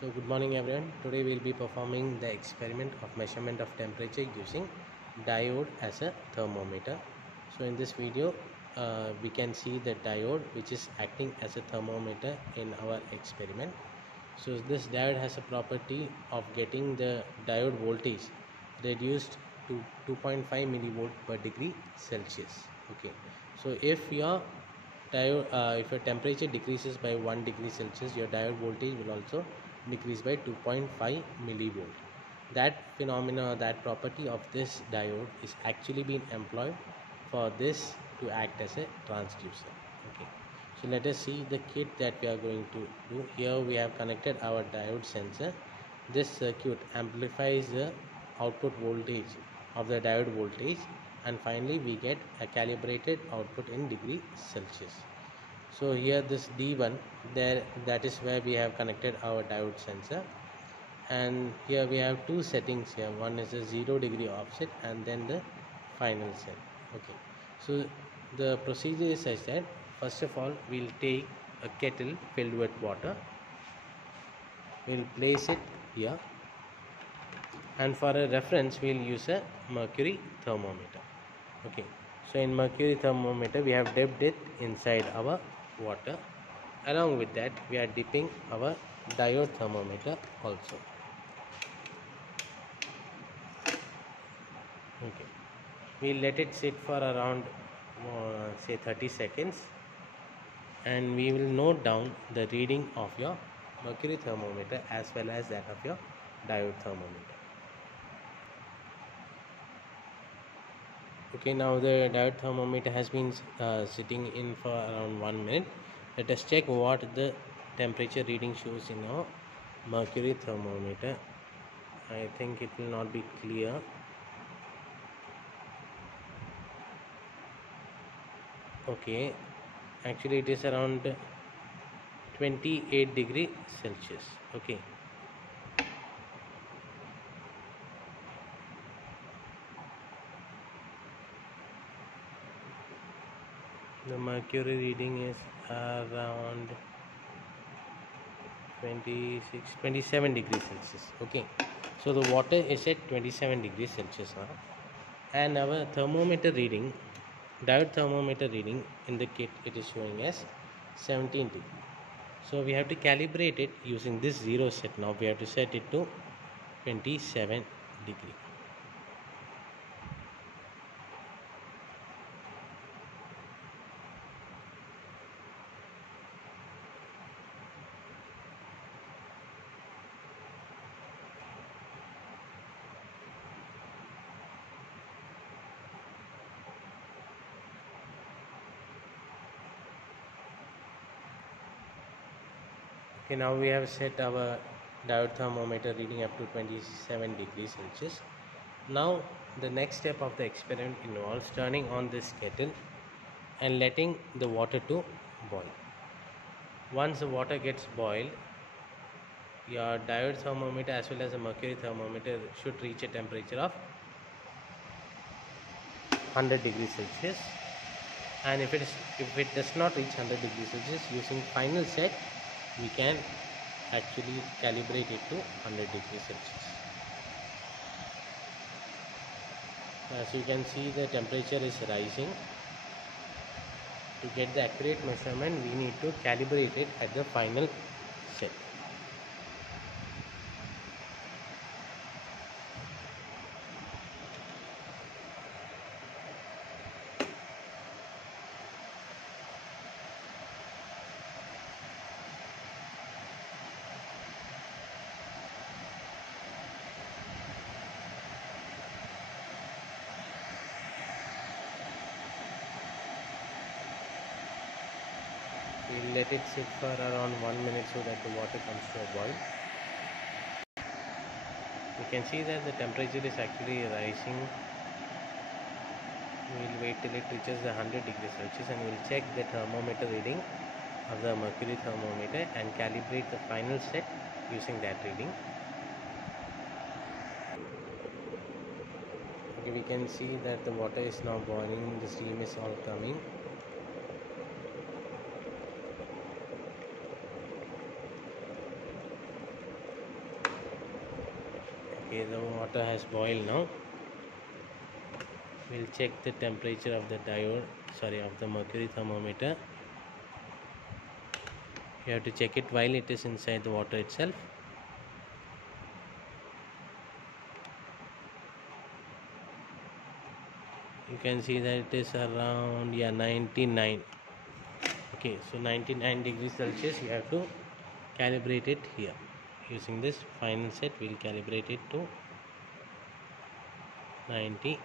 So good morning everyone. Today we will be performing the experiment of measurement of temperature using diode as a thermometer. So in this video we can see the diode which is acting as a thermometer in our experiment. So this diode has a property of getting the diode voltage reduced to 2.5 millivolt per degree Celsius. Okay. So if your if your temperature decreases by 1 degree Celsius, your diode voltage will also decrease by 2.5 millivolt. That phenomena, that property of this diode is actually being employed for this to act as a transducer. Okay, so let us see the kit that we are going to do. Here we have connected our diode sensor. This circuit amplifies the output voltage of the diode voltage, and finally we get a calibrated output in degree Celsius. So here this D1, there, that is where we have connected our diode sensor, and here we have two settings here. One is a 0 degree offset and then the final set. Okay, so the procedure is such that first of all we'll take a kettle filled with water, we'll place it here, and for a reference we'll use a mercury thermometer. Okay, so in mercury thermometer we have dipped it inside our water. Along with that we are dipping our diode thermometer also. Okay, we'll let it sit for around say 30 seconds, and we will note down the reading of your mercury thermometer as well as that of your diode thermometer. Okay, now the diode thermometer has been sitting in for around 1 minute. Let us check what the temperature reading shows in our mercury thermometer. I think it will not be clear. Okay, actually it is around 28 degree Celsius. Okay, the mercury reading is around 27 degrees Celsius. Okay, so the water is at 27 degrees Celsius now, and our thermometer reading, diode thermometer reading in the kit, it is showing as 17 degree. So we have to calibrate it using this zero set. Now we have to set it to 27 degree. Okay, now we have set our diode thermometer reading up to 27 degrees Celsius. Now the next step of the experiment involves turning on this kettle and letting the water to boil. Once the water gets boiled, your diode thermometer as well as the mercury thermometer should reach a temperature of 100 degrees Celsius, and if it does not reach 100 degrees Celsius, using final set we can actually calibrate it to 100 degrees Celsius. As you can see, the temperature is rising. To get the accurate measurement, we need to calibrate it at the final set. We'll let it sit for around 1 minute so that the water comes to a boil. You can see that the temperature is actually rising. We'll wait till it reaches the 100 degrees Celsius, and we'll check the thermometer reading of the mercury thermometer and calibrate the final set using that reading. Okay, we can see that the water is now boiling, the steam is all coming. Okay, the water has boiled now. We'll check the temperature of the of the mercury thermometer. You have to check it while it is inside the water itself. You can see that it is around 99. Okay, so 99 degrees Celsius. You have to calibrate it here. Using this final set, we'll calibrate it to 99.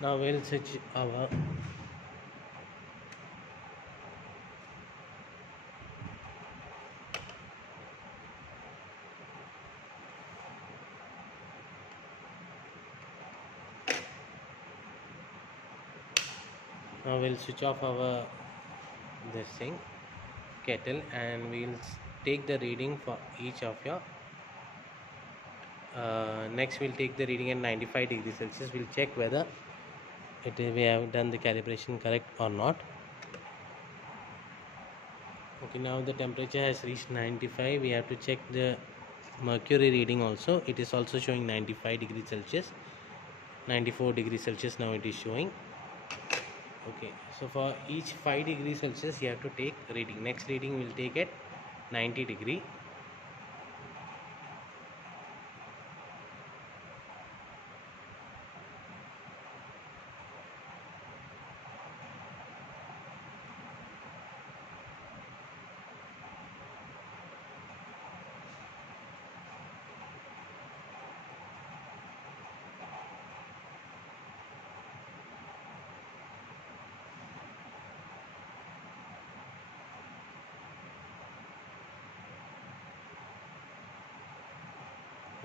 Now we'll switch our off our this thing kettle, and we'll take the reading for each of your next we'll take the reading at 95 degrees Celsius. We'll check whether we have done the calibration correct or not. Okay, now the temperature has reached 95. We have to check the mercury reading also. It is also showing 95 degrees Celsius, 94 degrees Celsius now it is showing. Okay, so for each 5 degrees Celsius you have to take reading. Next reading we'll take at 90 degree.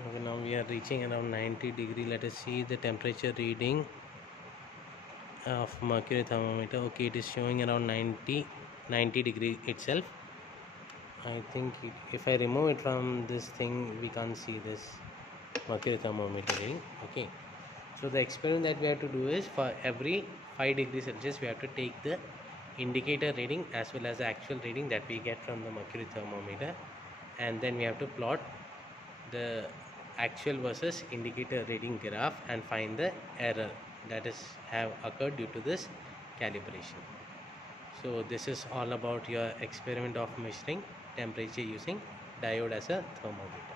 Okay, now we are reaching around 90 degree. Let us see the temperature reading of mercury thermometer. Okay, it is showing around 90 degree itself. I think if I remove it from this thing, we can't see this mercury thermometer reading. Okay, so the experiment that we have to do is, for every 5 degrees Celsius we have to take the indicator reading as well as the actual reading that we get from the mercury thermometer, and then we have to plot the actual versus indicator reading graph and find the error that is have occurred due to this calibration. So this is all about your experiment of measuring temperature using diode as a thermometer.